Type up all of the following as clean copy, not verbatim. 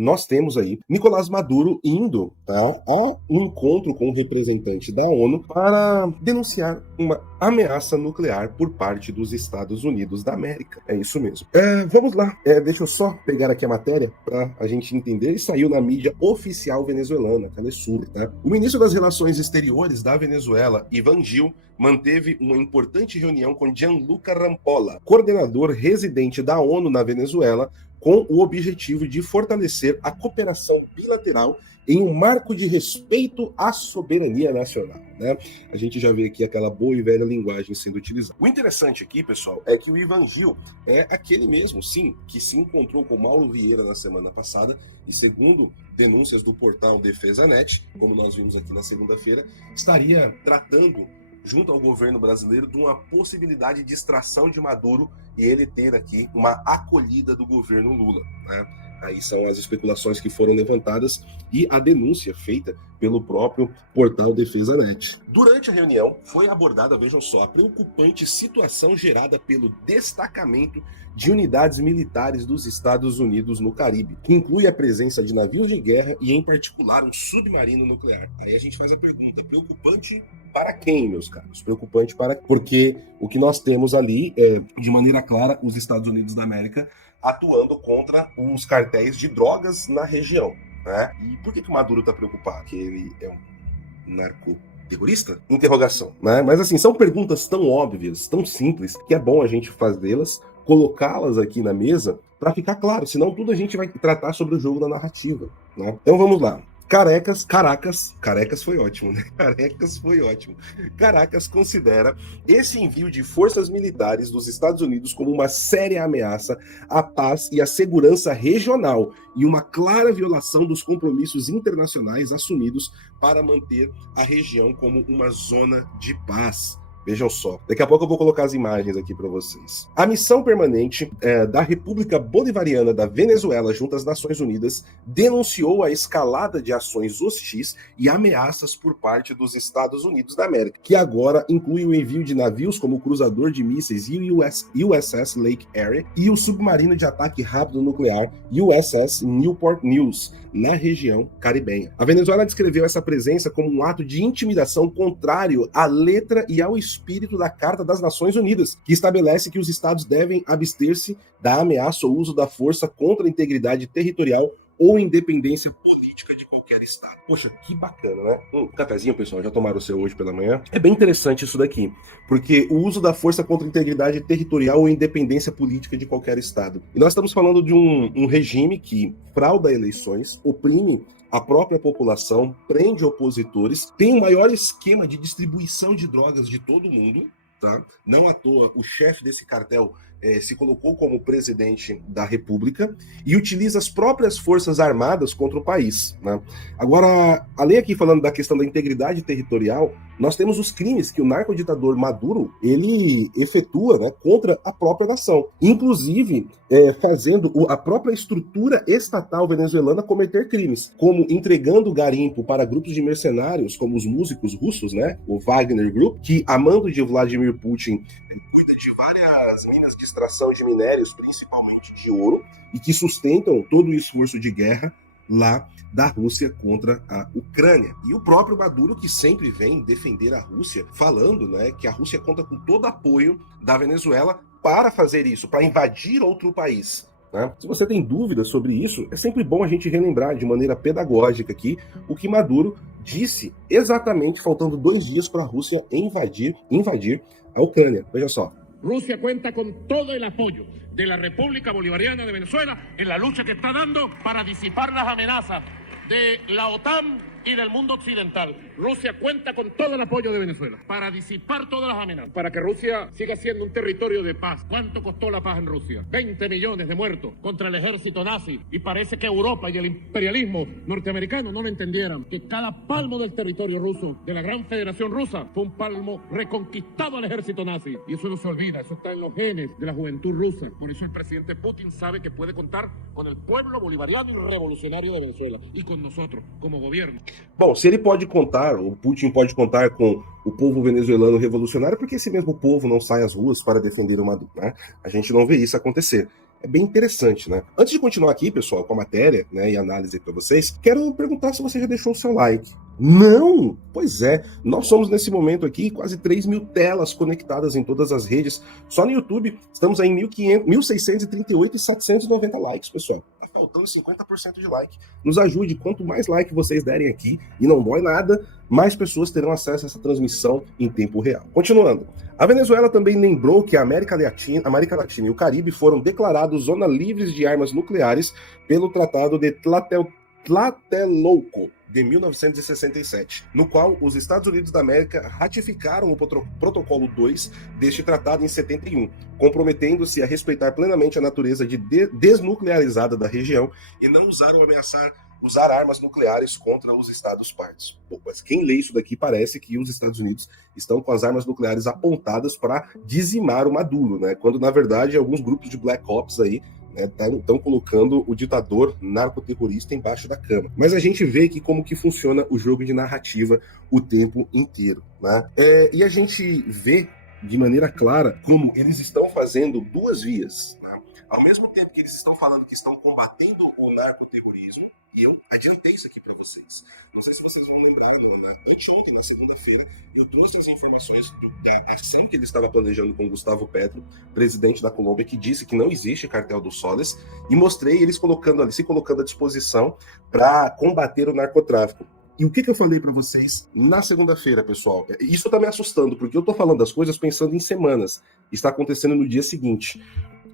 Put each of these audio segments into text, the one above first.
nós temos aí Nicolás Maduro indo, tá, a um encontro com o representante da ONU para denunciar uma ameaça nuclear por parte dos Estados Unidos da América. É isso mesmo. Vamos lá. Deixa eu só pegar aqui a matéria para a gente entender. E saiu na mídia oficial venezuelana, Telesur, tá? O ministro das Relações Exteriores da Venezuela, Ivan Gil, manteve uma importante reunião com Gianluca Rampolla, coordenador residente da ONU na Venezuela, com o objetivo de fortalecer a cooperação bilateral em um marco de respeito à soberania nacional, né? A gente já vê aqui aquela boa e velha linguagem sendo utilizada. O interessante aqui, pessoal, é que o Ivan Gil é aquele mesmo, sim, que se encontrou com Mauro Vieira na semana passada e, segundo denúncias do portal DefesaNet, como nós vimos aqui na segunda-feira, estaria tratando junto ao governo brasileiro de uma possibilidade de extração de Maduro e ele ter aqui uma acolhida do governo Lula, né? Aí são as especulações que foram levantadas e a denúncia feita pelo próprio portal DefesaNet. Durante a reunião, foi abordada, vejam só, a preocupante situação gerada pelo destacamento de unidades militares dos Estados Unidos no Caribe, que inclui a presença de navios de guerra e, em particular, um submarino nuclear. Aí a gente faz a pergunta, preocupante para quem, meus caros? Preocupante para... Porque o que nós temos ali é, de maneira clara, os Estados Unidos da América atuando contra os cartéis de drogas na região, né? E por que o Maduro está preocupado? Que ele é um narcoterrorista? Interrogação, né? Mas assim, são perguntas tão óbvias, tão simples, que é bom a gente fazê-las, colocá-las aqui na mesa para ficar claro, senão tudo a gente vai tratar sobre o jogo da narrativa, né? Então vamos lá. Caracas foi ótimo, né? Caracas foi ótimo. Caracas considera esse envio de forças militares dos Estados Unidos como uma séria ameaça à paz e à segurança regional e uma clara violação dos compromissos internacionais assumidos para manter a região como uma zona de paz. Vejam só, daqui a pouco eu vou colocar as imagens aqui para vocês. A missão permanente da República Bolivariana da Venezuela junto às Nações Unidas denunciou a escalada de ações hostis e ameaças por parte dos Estados Unidos da América, que agora inclui o envio de navios como o cruzador de mísseis USS Lake Erie e o submarino de ataque rápido nuclear USS Newport News, na região caribenha. A Venezuela descreveu essa presença como um ato de intimidação contrário à letra e ao espírito da Carta das Nações Unidas, que estabelece que os estados devem abster-se da ameaça ou uso da força contra a integridade territorial ou independência política de qualquer estado. Poxa, que bacana, né? Cafezinho, pessoal, já tomaram o seu hoje pela manhã? É bem interessante isso daqui, porque o uso da força contra a integridade territorial ou independência política de qualquer estado. E nós estamos falando de um regime que frauda eleições, oprime a própria população, prende opositores, tem o maior esquema de distribuição de drogas de todo o mundo, tá? Não à toa, o chefe desse cartel se colocou como presidente da República e utiliza as próprias forças armadas contra o país, né? Agora, além aqui falando da questão da integridade territorial, nós temos os crimes que o narcoditador Maduro, ele efetua, né, contra a própria nação, inclusive fazendo a própria estrutura estatal venezuelana cometer crimes, como entregando garimpo para grupos de mercenários, como os músicos russos, né, o Wagner Group, que a mando de Vladimir Putin cuida de várias minas de extração de minérios, principalmente de ouro, e que sustentam todo o esforço de guerra lá da Rússia contra a Ucrânia. E o próprio Maduro, que sempre vem defender a Rússia, falando, né, que a Rússia conta com todo apoio da Venezuela para fazer isso, para invadir outro país, né? Se você tem dúvidas sobre isso, é sempre bom a gente relembrar de maneira pedagógica aqui o que Maduro disse exatamente faltando 2 dias para a Rússia invadir a Ucrânia. Veja só. Rusia cuenta con todo el apoyo de la República Bolivariana de Venezuela en la lucha que está dando para disipar las amenazas de la OTAN y del mundo occidental. Rusia cuenta con todo el apoyo de Venezuela para disipar todas las amenazas, para que Rusia siga siendo un territorio de paz. ¿Cuánto costó la paz en Rusia? 20 millones de muertos contra el ejército nazi. Y parece que Europa y el imperialismo norteamericano no lo entendieran, que cada palmo del territorio ruso, de la gran federación rusa, fue un palmo reconquistado al ejército nazi. Y eso no se olvida, eso está en los genes de la juventud rusa. Por eso el presidente Putin sabe que puede contar con el pueblo bolivariano y revolucionario de Venezuela y con nosotros como gobierno. Bom, se ele pode contar, o Putin pode contar com o povo venezuelano revolucionário, porque esse mesmo povo não sai às ruas para defender o Maduro, né? A gente não vê isso acontecer. é bem interessante, né? Antes de continuar aqui, pessoal, com a matéria, né, e análise para vocês, quero perguntar se você já deixou o seu like. Não! Pois é, nós somos nesse momento aqui quase 3.000 telas conectadas em todas as redes. Só no YouTube estamos aí em 1.638 e 790 likes, pessoal. Tá faltando 50% de like. Nos ajude, quanto mais like vocês derem aqui, e não dói nada, mais pessoas terão acesso a essa transmissão em tempo real. Continuando, a Venezuela também lembrou que a América Latina e o Caribe foram declarados zona livres de armas nucleares pelo Tratado de Tlatelolco, de 1967, no qual os Estados Unidos da América ratificaram o Protocolo 2 deste tratado em 71, comprometendo-se a respeitar plenamente a natureza desnuclearizada da região e não usar ou ameaçar usar armas nucleares contra os Estados partes. Pô, mas quem lê isso daqui parece que os Estados Unidos estão com as armas nucleares apontadas para dizimar o Maduro, né? Quando na verdade alguns grupos de Black Ops aí estão colocando o ditador narcoterrorista embaixo da cama. Mas a gente vê que como que funciona o jogo de narrativa o tempo inteiro, né? E a gente vê de maneira clara como eles estão fazendo duas vias, né? Ao mesmo tempo que eles estão falando que estão combatendo o narcoterrorismo, e eu adiantei isso aqui para vocês. Não sei se vocês vão lembrar, né? Anteontem, na segunda-feira, eu trouxe as informações da ação que ele estava planejando com Gustavo Petro, presidente da Colômbia, que disse que não existe cartel dos soles, e mostrei eles se colocando à disposição para combater o narcotráfico. E o que eu falei para vocês na segunda-feira, pessoal? Isso tá me assustando, porque eu tô falando das coisas pensando em semanas. Está acontecendo no dia seguinte.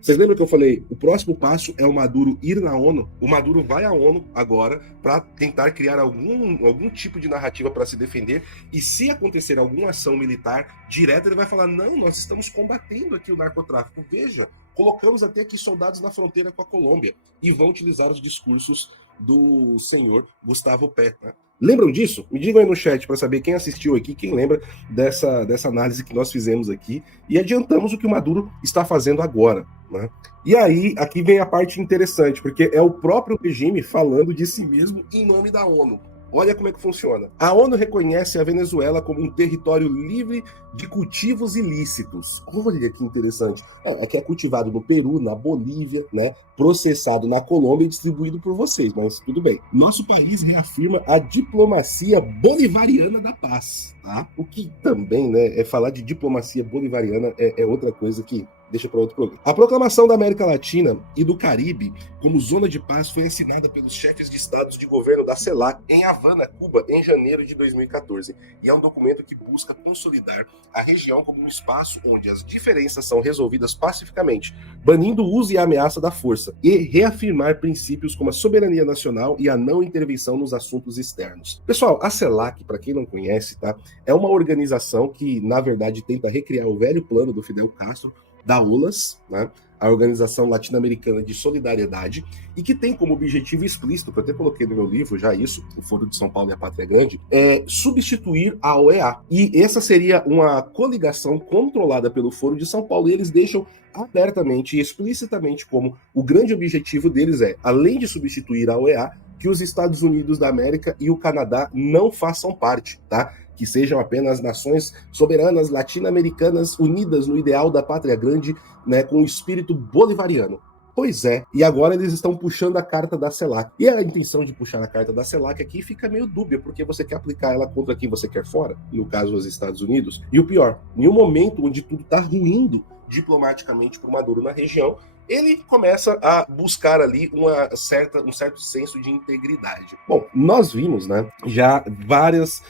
Vocês lembram que eu falei? O próximo passo é o Maduro ir na ONU. O Maduro vai à ONU agora para tentar criar algum tipo de narrativa para se defender. E se acontecer alguma ação militar direta, ele vai falar: não, nós estamos combatendo aqui o narcotráfico. Veja, colocamos até aqui soldados na fronteira com a Colômbia. E vão utilizar os discursos do senhor Gustavo Petro, né? Lembram disso? Me digam aí no chat para saber quem assistiu aqui, quem lembra dessa análise que nós fizemos aqui e adiantamos o que o Maduro está fazendo agora, né? E aí, aqui vem a parte interessante, porque é o próprio regime falando de si mesmo em nome da ONU. Olha como é que funciona. A ONU reconhece a Venezuela como um território livre de cultivos ilícitos. Olha que interessante. Aqui é cultivado no Peru, na Bolívia, né? Processado na Colômbia e distribuído por vocês, mas tudo bem. Nosso país reafirma a diplomacia bolivariana da paz, tá? O que também, né, é falar de diplomacia bolivariana é outra coisa que deixa para outro programa. A proclamação da América Latina e do Caribe como zona de paz foi assinada pelos chefes de estados de governo da CELAC em Havana, Cuba, em janeiro de 2014. E é um documento que busca consolidar a região como um espaço onde as diferenças são resolvidas pacificamente, banindo o uso e a ameaça da força, e reafirmar princípios como a soberania nacional e a não intervenção nos assuntos externos. Pessoal, a CELAC, para quem não conhece, tá, é uma organização que, na verdade, tenta recriar o velho plano do Fidel Castro, da ULAS, né, a Organização Latino-Americana de Solidariedade, e que tem como objetivo explícito, que eu até coloquei no meu livro já isso, o Foro de São Paulo e a Pátria Grande, é substituir a OEA. E essa seria uma coligação controlada pelo Foro de São Paulo, e eles deixam abertamente e explicitamente como o grande objetivo deles é, além de substituir a OEA, que os Estados Unidos da América e o Canadá não façam parte, tá? Que sejam apenas nações soberanas latino-americanas unidas no ideal da pátria grande, né, com o espírito bolivariano. Pois é, e agora eles estão puxando a carta da CELAC. E a intenção de puxar a carta da CELAC aqui fica meio dúbia, porque você quer aplicar ela contra quem você quer fora, no caso os Estados Unidos. E o pior, em um momento onde tudo está ruindo diplomaticamente para o Maduro na região, ele começa a buscar ali um certo senso de integridade. Bom, nós vimos, né, já várias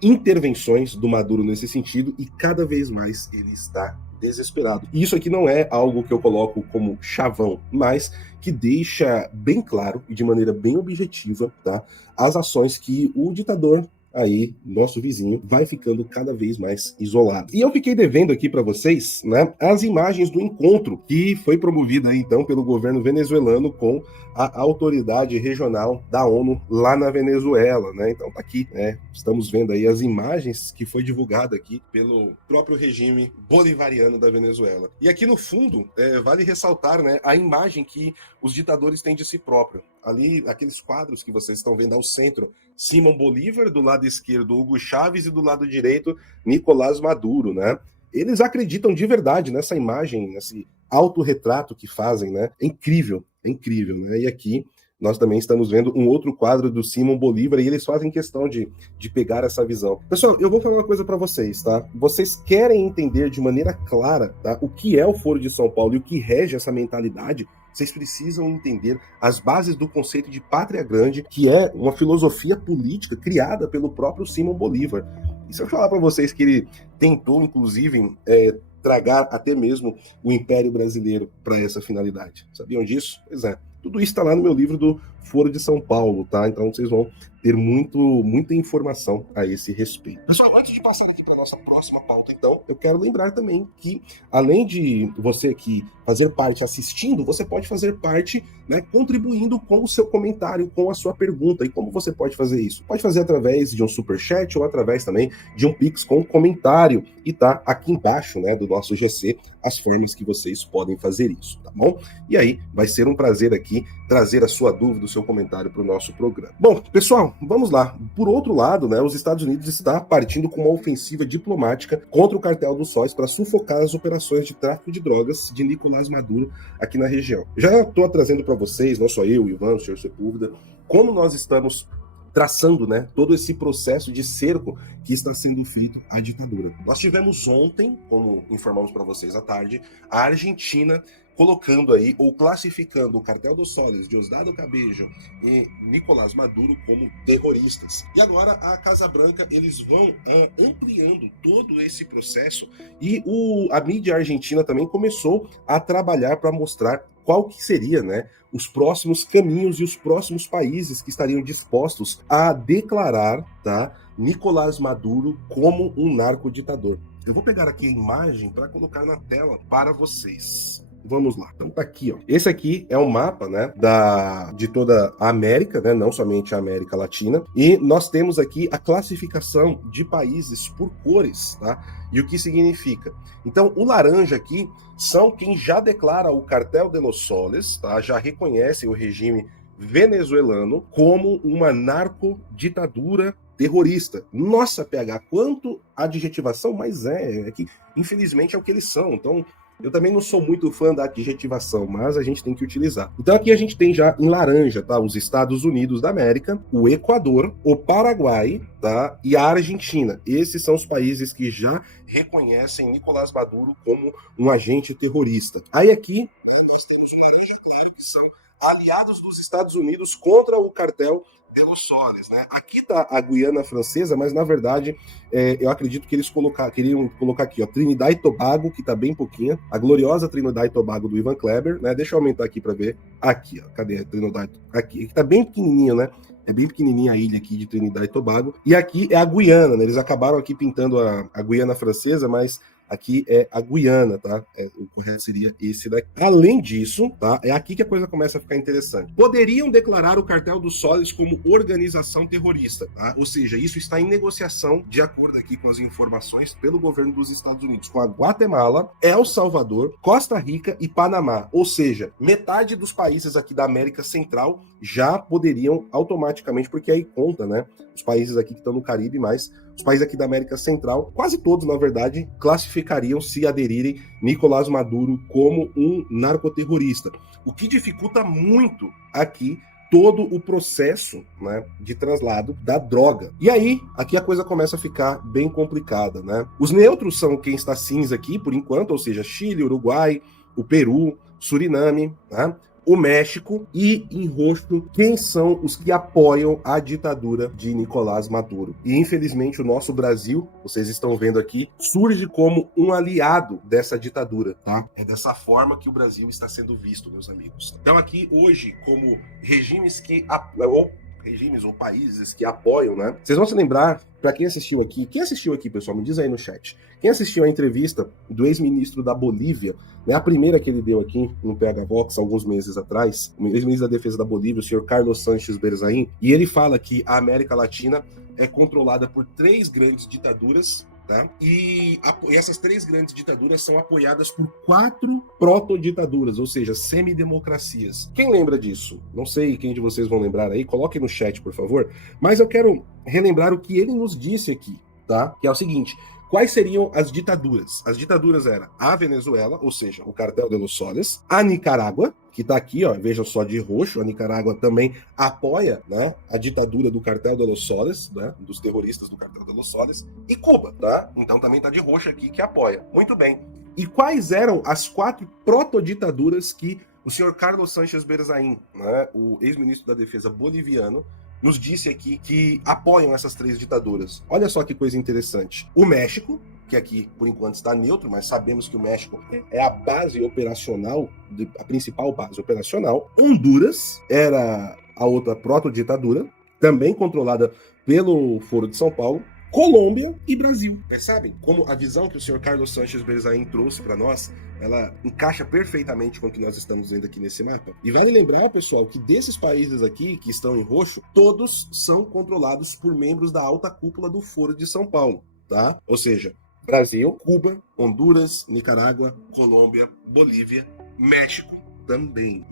intervenções do Maduro nesse sentido e cada vez mais ele está desesperado. E isso aqui não é algo que eu coloco como chavão, mas que deixa bem claro e de maneira bem objetiva, tá, as ações que o ditador aí, nosso vizinho, vai ficando cada vez mais isolado. E eu fiquei devendo aqui para vocês, né, as imagens do encontro que foi promovido aí, então, pelo governo venezuelano com a autoridade regional da ONU lá na Venezuela, né? Então tá aqui, né? Estamos vendo aí as imagens que foi divulgada aqui pelo próprio regime bolivariano da Venezuela. E aqui no fundo, vale ressaltar, né, a imagem que os ditadores têm de si próprio. Ali, aqueles quadros que vocês estão vendo ao centro, Simão Bolívar, do lado esquerdo Hugo Chávez e do lado direito Nicolás Maduro, né? Eles acreditam de verdade nessa imagem, autorretrato que fazem, né? É incrível, né? E aqui nós também estamos vendo um outro quadro do Simão Bolívar e eles fazem questão de pegar essa visão. Pessoal, eu vou falar uma coisa para vocês, tá? Vocês querem entender de maneira clara, tá, o que é o Foro de São Paulo e o que rege essa mentalidade? Vocês precisam entender as bases do conceito de pátria grande, que é uma filosofia política criada pelo próprio Simão Bolívar. E se eu falar para vocês que ele tentou, inclusive, tragar até mesmo o Império Brasileiro para essa finalidade. Sabiam disso? Pois é. Tudo isso está lá no meu livro do Foro de São Paulo, tá? Então vocês vão ter muita informação a esse respeito. Pessoal, antes de passar aqui para nossa próxima pauta, então, eu quero lembrar também que, além de você aqui fazer parte assistindo, você pode fazer parte, né, contribuindo com o seu comentário, com a sua pergunta. E como você pode fazer isso? Pode fazer através de um superchat ou através também de um Pix com comentário. E tá aqui embaixo, né, do nosso GC, as formas que vocês podem fazer isso, tá bom? E aí, vai ser um prazer aqui trazer a sua dúvida, o seu comentário para o nosso programa. Bom, pessoal, vamos lá. Por outro lado, né, os Estados Unidos está partindo com uma ofensiva diplomática contra o cartel dos sóis para sufocar as operações de tráfico de drogas de Nicolás Maduro aqui na região. Já estou trazendo para vocês, não só eu, Ivan, o senhor Sepúlveda, como nós estamos traçando, né, todo esse processo de cerco que está sendo feito à ditadura. Nós tivemos ontem, como informamos para vocês à tarde, a Argentina colocando aí, ou classificando o cartel dos Soles, Diosdado Cabello e Nicolás Maduro como terroristas. E agora a Casa Branca, eles vão ampliando todo esse processo e a mídia argentina também começou a trabalhar para mostrar qual que seria, né, os próximos caminhos e os próximos países que estariam dispostos a declarar, tá, Nicolás Maduro como um narcoditador. Eu vou pegar aqui a imagem para colocar na tela para vocês. Vamos lá. Então tá aqui, ó. Esse aqui é um mapa, né, de toda a América, né, não somente a América Latina. E nós temos aqui a classificação de países por cores, tá? E o que significa? Então, o laranja aqui são quem já declara o Cartel de los Soles, tá? Já reconhece o regime venezuelano como uma narcoditadura terrorista. Nossa, PH, quanto adjetivação, mas é que infelizmente é o que eles são. Então, eu também não sou muito fã da adjetivação, mas a gente tem que utilizar. Então aqui a gente tem já em laranja, tá? Os Estados Unidos da América, o Equador, o Paraguai, tá? E a Argentina. Esses são os países que já reconhecem Nicolás Maduro como um agente terrorista. Aí aqui nós temos que são aliados dos Estados Unidos contra o cartel de los Soles, né? Aqui tá a Guiana Francesa, mas na verdade eu acredito que eles queriam colocar aqui, ó, Trinidad e Tobago, que tá bem pouquinha, a gloriosa Trinidad e Tobago do Ivan Kleber, né? Deixa eu aumentar aqui para ver. Aqui, ó, cadê a Trinidad? Aqui tá bem pequenininho, né? É bem pequenininha a ilha aqui de Trinidad e Tobago. E aqui é a Guiana, né? Eles acabaram aqui pintando a Guiana Francesa, mas aqui é a Guiana, tá? O correto seria esse daqui. Além disso, tá? É aqui que a coisa começa a ficar interessante. Poderiam declarar o Cartel dos Soles como organização terrorista, tá? Ou seja, isso está em negociação, de acordo aqui com as informações, pelo governo dos Estados Unidos, com a Guatemala, El Salvador, Costa Rica e Panamá. Ou seja, metade dos países aqui da América Central já poderiam automaticamente, porque aí conta, né? Os países aqui que estão no Caribe, mas os países aqui da América Central, quase todos, na verdade, classificariam, se aderirem, Nicolás Maduro como um narcoterrorista. O que dificulta muito aqui todo o processo, né, de traslado da droga. E aí, aqui a coisa começa a ficar bem complicada, né? Os neutros são quem está cinza aqui, por enquanto, ou seja, Chile, Uruguai, o Peru, Suriname, né? O México, e em roxo quem são os que apoiam a ditadura de Nicolás Maduro. E infelizmente o nosso Brasil, vocês estão vendo aqui, surge como um aliado dessa ditadura, tá? É dessa forma que o Brasil está sendo visto, meus amigos. Então aqui hoje, como regimes ou países que apoiam, né? Vocês vão se lembrar, para quem assistiu aqui, pessoal, me diz aí no chat. Quem assistiu a entrevista do ex-ministro da Bolívia, né, a primeira que ele deu aqui no PH Vox alguns meses atrás, o ex-ministro da Defesa da Bolívia, o senhor Carlos Sánchez Berzaín, e ele fala que a América Latina é controlada por 3 grandes ditaduras, tá? E essas 3 grandes ditaduras são apoiadas por 4 proto-ditaduras, ou seja, semidemocracias. Quem lembra disso? Não sei quem de vocês vão lembrar aí, coloquem no chat, por favor. Mas eu quero relembrar o que ele nos disse aqui, tá? Que é o seguinte: Quais seriam as ditaduras? As ditaduras eram a Venezuela, ou seja, o Cartel de los Soles, a Nicarágua, que está aqui, ó, vejam só de roxo, a Nicarágua também apoia, né, a ditadura do Cartel de los Soles, né, dos terroristas do Cartel de los Soles, e Cuba, tá? Então também está de roxo aqui, que apoia. Muito bem. E quais eram as 4 protoditaduras que o senhor Carlos Sánchez Berzaín, né, o ex-ministro da Defesa boliviano, nos disse aqui que apoiam essas 3 ditaduras? Olha só que coisa interessante. O México, que aqui por enquanto está neutro, mas sabemos que o México é a base operacional, a principal base operacional. Honduras era a outra proto-ditadura, também controlada pelo Foro de São Paulo. Colômbia e Brasil. Percebem como a visão que o senhor Carlos Sánchez Berzaín trouxe para nós, ela encaixa perfeitamente com o que nós estamos vendo aqui nesse mapa? E vale lembrar, pessoal, que desses países aqui, que estão em roxo, todos são controlados por membros da alta cúpula do Foro de São Paulo, tá? Ou seja, Brasil, Cuba, Honduras, Nicarágua, Colômbia, Bolívia, México também.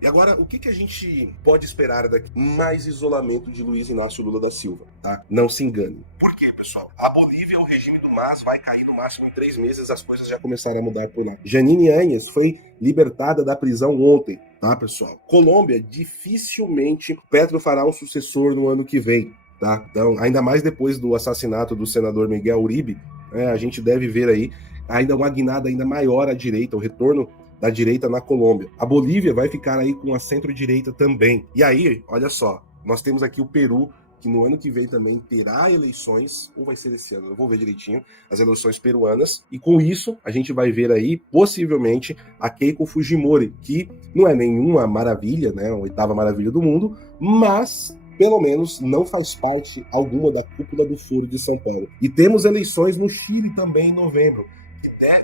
E agora, o que a gente pode esperar daqui? Mais isolamento de Luiz Inácio Lula da Silva, tá? Não se engane. Por quê, pessoal? A Bolívia, o regime do MAS, vai cair no máximo em 3 meses, as coisas já começaram a mudar por lá. Janine Áñez foi libertada da prisão ontem, tá, pessoal? Colômbia, dificilmente Petro fará um sucessor no ano que vem, tá? Então, ainda mais depois do assassinato do senador Miguel Uribe, a gente deve ver aí ainda uma guinada ainda maior à direita, o retorno da direita na Colômbia. A Bolívia vai ficar aí com a centro-direita também. E aí, olha só, nós temos aqui o Peru, que no ano que vem também terá eleições, ou vai ser esse ano, eu vou ver direitinho, as eleições peruanas, e com isso a gente vai ver aí, possivelmente, a Keiko Fujimori, que não é nenhuma maravilha, né, a 8ª maravilha do mundo, mas pelo menos não faz parte alguma da cúpula do Foro de São Paulo. E temos eleições no Chile também em novembro,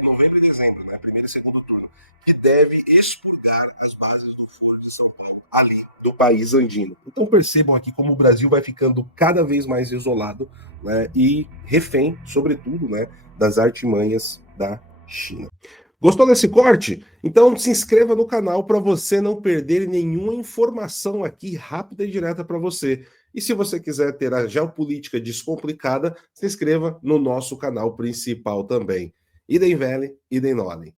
novembro e dezembro, né, primeiro e segundo turno, que deve expurgar as bases do Foro de São Paulo, ali do país andino. Então percebam aqui como o Brasil vai ficando cada vez mais isolado, né, e refém, sobretudo, né, das artimanhas da China. Gostou desse corte? Então se inscreva no canal para você não perder nenhuma informação aqui rápida e direta para você. E se você quiser ter a geopolítica descomplicada, se inscreva no nosso canal principal também. Idem Vele, idem Nolem.